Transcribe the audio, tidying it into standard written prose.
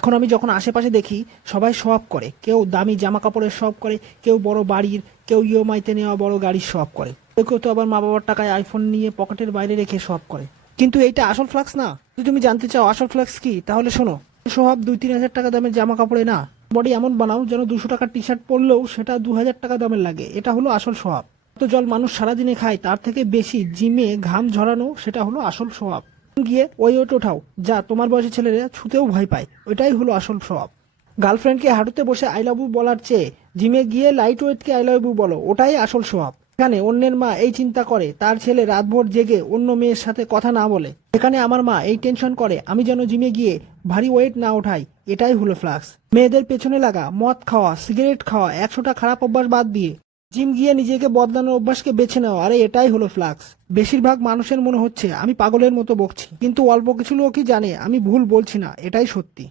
এখন আমি যখন আশেপাশে দেখি সবাই শো অফ করে, কেউ দামি জামা কাপড়ের শো অফ করে, কেউ বড় বাড়ির, কেউ ইএমআইতে নেওয়া বড় গাড়ির শো অফ করে, কেউ কেউ তো আবার মা বাবার টাকায় আইফোন নিয়ে পকেটের বাইরে রেখে শো অফ করে। কিন্তু এইটা আসল ফ্লাক্স না। যদি তুমি জানতে চাও আসল ফ্লাক্স কি, তাহলে শোনো। শো অফ 2-3 হাজার টাকা দামের জামা কাপড়ে না, বডি এমন বানাও যেন 200 টাকার টি শার্ট পরলেও সেটা 2000 টাকা দামের লাগে। এটা হলো আসল শো অফ। তো জল মানুষ সারাদিনে খায় তার থেকে বেশি জিমে ঘাম ঝরানো, সেটা হলো আসল শো অফ। গিয়ে ওই ওয়েট ওঠাও যা তোমার বয়সী ছেলেরা ছুতেও ভয় পায়, ওইটাই হলো আসল শো অফ। গার্লফ্রেন্ডকে হাঁটুতে বসে আই লাভ ইউ বলার চেয়ে জিমে গিয়ে লাইট ওয়েটকে আই লাভ ইউ বলো, ওটাই আসল শো অফ। এখানে অন্যের মা এই চিন্তা করে তার ছেলে রাতভর জেগে অন্য মেয়ের সাথে কথা না বলে, এখানে আমার মা এই টেনশন করে আমি যেন জিমে গিয়ে ভারী ওয়েট না ওঠাই, এটাই হলো ফ্লাক্স। মেয়েদের পেছনে লাগা, মদ খাওয়া, সিগারেট খাওয়া, 100টা খারাপ অভ্যাস বাদ দিয়ে জিম গিয়ে নিজেকে বদলানোর অভ্যাসকে বেছে নেওয়া, আরে এটাই হলো ফ্লাক্স। বেশিরভাগ মানুষের মনে হচ্ছে আমি পাগলের মতো বকছি, কিন্তু অল্প কিছু লোকই জানে আমি ভুল বলছি না, এটাই সত্যি।